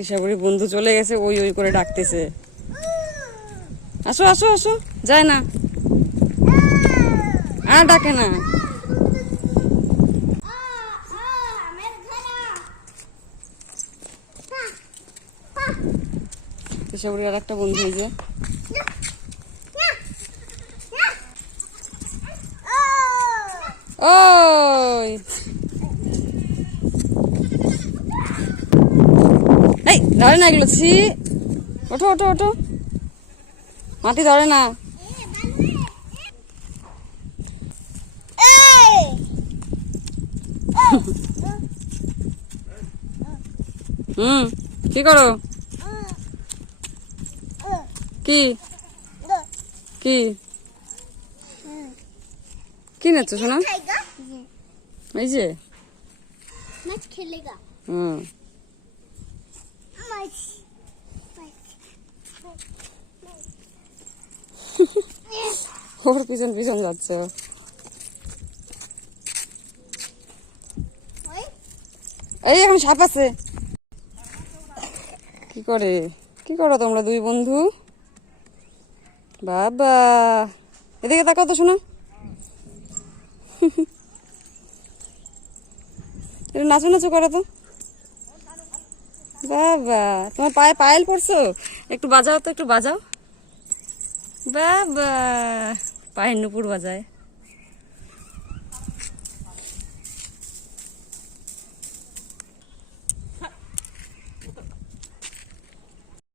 ঈশাবুড়ি বন্ধু চলে গেছে, ওই ওই করে ডাকতেছে। আসো আসো আসো, যায় না আর ডাকে না। ঈশাবুড়ি আর একটা বন্ধু এই যে। ওই এই ধরে না এগুলো, ছি। ওঠো ওঠো ওঠো, মাটি ধরে না। কি করো? কি কি কি নাচছো শোনা? এই যে ওর পিছন পিছন যাচ্ছে। এই এখন সাপ আছে। কি করে, কি করো তোমরা দুই বন্ধু? বাবা এদিকে তাকাও তো শোনা। নাচো নাচো করো তো। বাবা তোমার পায়ে পায়েল পড়ছো, একটু বাজাও তো, একটু বাজাও। বাবা পায়ের নুপুর বাজায়।